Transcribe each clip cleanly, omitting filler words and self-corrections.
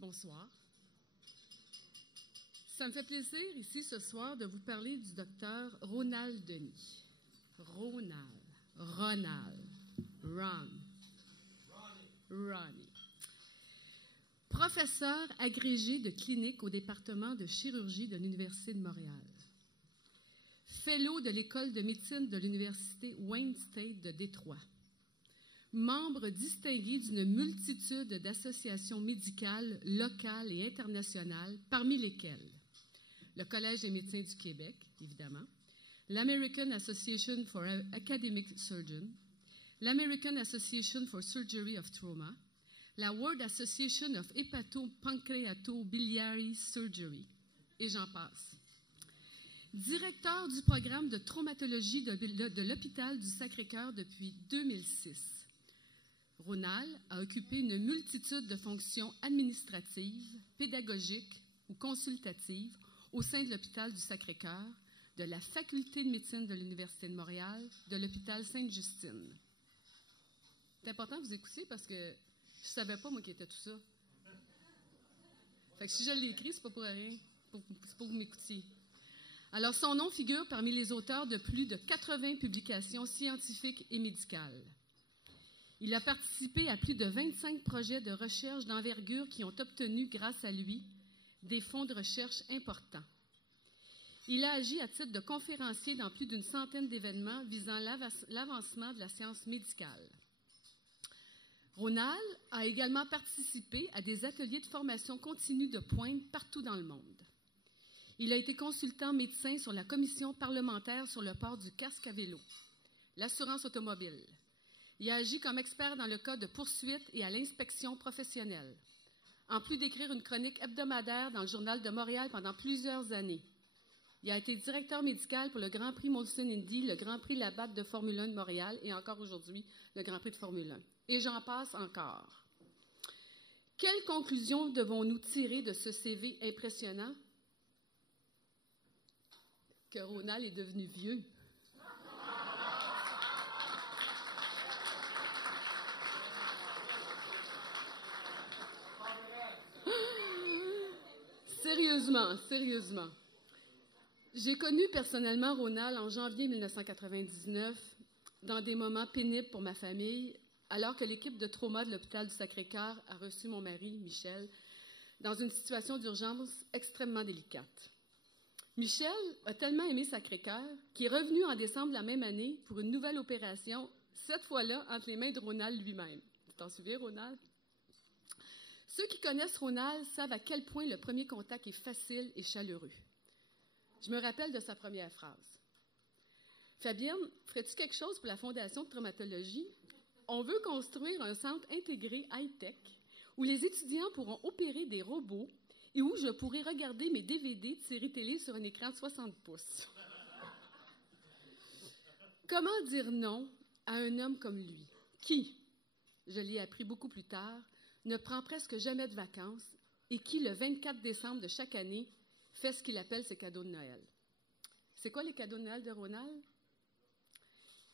Bonsoir. Ça me fait plaisir ici ce soir de vous parler du docteur Ronald Denis. Ronnie. Professeur agrégé de clinique au département de chirurgie de l'Université de Montréal. Fellow de l'École de médecine de l'Université Wayne State de Détroit. Membre distingué d'une multitude d'associations médicales locales et internationales, parmi lesquelles le Collège des médecins du Québec, évidemment, l'American Association for Academic Surgeons, l'American Association for Surgery of Trauma, la World Association of Hepato-Pancreato-Biliary Surgery, et j'en passe. Directeur du programme de traumatologie de l'hôpital du Sacré-Cœur depuis 2006. Ronald a occupé une multitude de fonctions administratives, pédagogiques ou consultatives au sein de l'hôpital du Sacré-Cœur, de la Faculté de médecine de l'Université de Montréal, de l'hôpital Sainte-Justine. C'est important que vous écoutiez parce que je ne savais pas, moi, qui était tout ça. Fait que si je l'ai écrit, c'est pas pour rien, c'est pour que vous m'écoutiez. Alors, son nom figure parmi les auteurs de plus de 80 publications scientifiques et médicales. Il a participé à plus de 25 projets de recherche d'envergure qui ont obtenu, grâce à lui, des fonds de recherche importants. Il a agi à titre de conférencier dans plus d'une centaine d'événements visant l'avancement de la science médicale. Ronald a également participé à des ateliers de formation continue de pointe partout dans le monde. Il a été consultant médecin sur la commission parlementaire sur le port du casque à vélo, l'assurance automobile. Il a agi comme expert dans le cas de poursuites et à l'inspection professionnelle, en plus d'écrire une chronique hebdomadaire dans le Journal de Montréal pendant plusieurs années. Il a été directeur médical pour le Grand Prix Molson Indy, le Grand Prix Labatt de Formule 1 de Montréal et encore aujourd'hui, le Grand Prix de Formule 1. Et j'en passe encore. Quelles conclusions devons-nous tirer de ce CV impressionnant? Que Ronald est devenu vieux. Sérieusement. J'ai connu personnellement Ronald en janvier 1999 dans des moments pénibles pour ma famille, alors que l'équipe de trauma de l'hôpital du Sacré-Cœur a reçu mon mari, Michel, dans une situation d'urgence extrêmement délicate. Michel a tellement aimé Sacré-Cœur qu'il est revenu en décembre de la même année pour une nouvelle opération, cette fois-là entre les mains de Ronald lui-même. Tu t'en souviens, Ronald? Ceux qui connaissent Ronald savent à quel point le premier contact est facile et chaleureux. Je me rappelle de sa première phrase. « Fabienne, ferais-tu quelque chose pour la Fondation de traumatologie? On veut construire un centre intégré high-tech où les étudiants pourront opérer des robots et où je pourrai regarder mes DVD de séries télé sur un écran de 60 pouces. » Comment dire non à un homme comme lui, qui, je l'ai appris beaucoup plus tard, ne prend presque jamais de vacances et qui, le 24 décembre de chaque année, fait ce qu'il appelle ses cadeaux de Noël. C'est quoi les cadeaux de Noël de Ronald?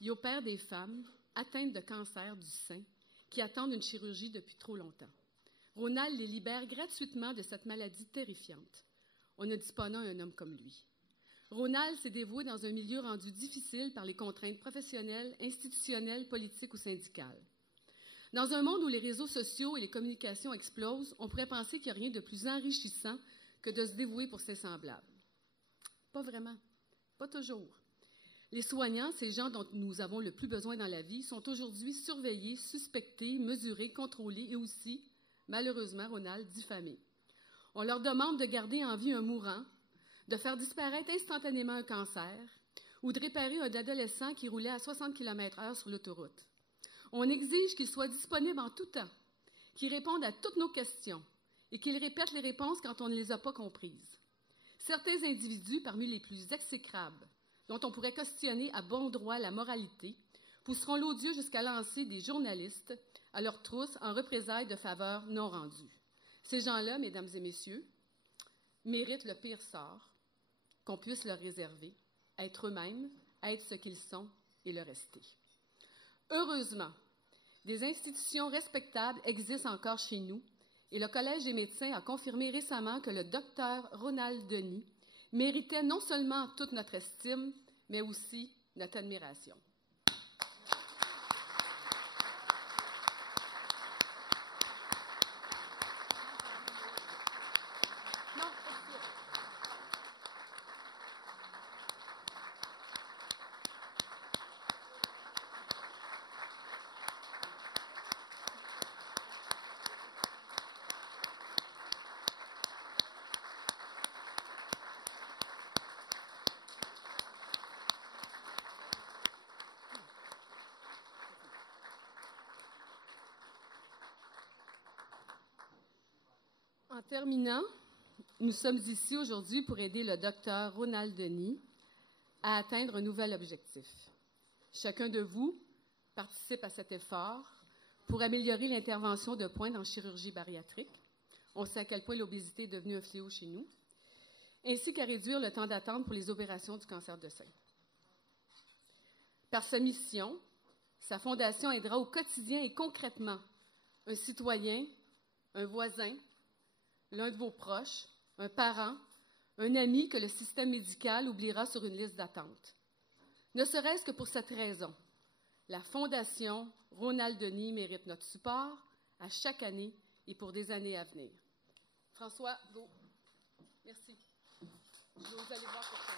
Il opère des femmes atteintes de cancer du sein qui attendent une chirurgie depuis trop longtemps. Ronald les libère gratuitement de cette maladie terrifiante. On ne dit pas non à un homme comme lui. Ronald s'est dévoué dans un milieu rendu difficile par les contraintes professionnelles, institutionnelles, politiques ou syndicales. Dans un monde où les réseaux sociaux et les communications explosent, on pourrait penser qu'il n'y a rien de plus enrichissant que de se dévouer pour ses semblables. Pas vraiment. Pas toujours. Les soignants, ces gens dont nous avons le plus besoin dans la vie, sont aujourd'hui surveillés, suspectés, mesurés, contrôlés et aussi, malheureusement, Ronald, diffamés. On leur demande de garder en vie un mourant, de faire disparaître instantanément un cancer ou de réparer un adolescent qui roulait à 60 km/h sur l'autoroute. On exige qu'ils soient disponibles en tout temps, qu'ils répondent à toutes nos questions et qu'ils répètent les réponses quand on ne les a pas comprises. Certains individus, parmi les plus exécrables, dont on pourrait questionner à bon droit la moralité, pousseront l'odieux jusqu'à lancer des journalistes à leur trousse en représailles de faveurs non rendues. Ces gens-là, mesdames et messieurs, méritent le pire sort qu'on puisse leur réserver, être eux-mêmes, être ce qu'ils sont et le rester. Heureusement, des institutions respectables existent encore chez nous Et le Collège des médecins a confirmé récemment que le docteur Ronald Denis méritait non seulement toute notre estime, mais aussi notre admiration. En terminant, nous sommes ici aujourd'hui pour aider le docteur Ronald Denis à atteindre un nouvel objectif. Chacun de vous participe à cet effort pour améliorer l'intervention de pointe en chirurgie bariatrique. On sait à quel point l'obésité est devenue un fléau chez nous, ainsi qu'à réduire le temps d'attente pour les opérations du cancer de sein. Par sa mission, sa fondation aidera au quotidien et concrètement un citoyen, un voisin, l'un de vos proches, un parent, un ami que le système médical oubliera sur une liste d'attente. Ne serait-ce que pour cette raison, la Fondation Ronald Denis mérite notre support à chaque année et pour des années à venir. François, go. Merci. Vous allez voir pour ça.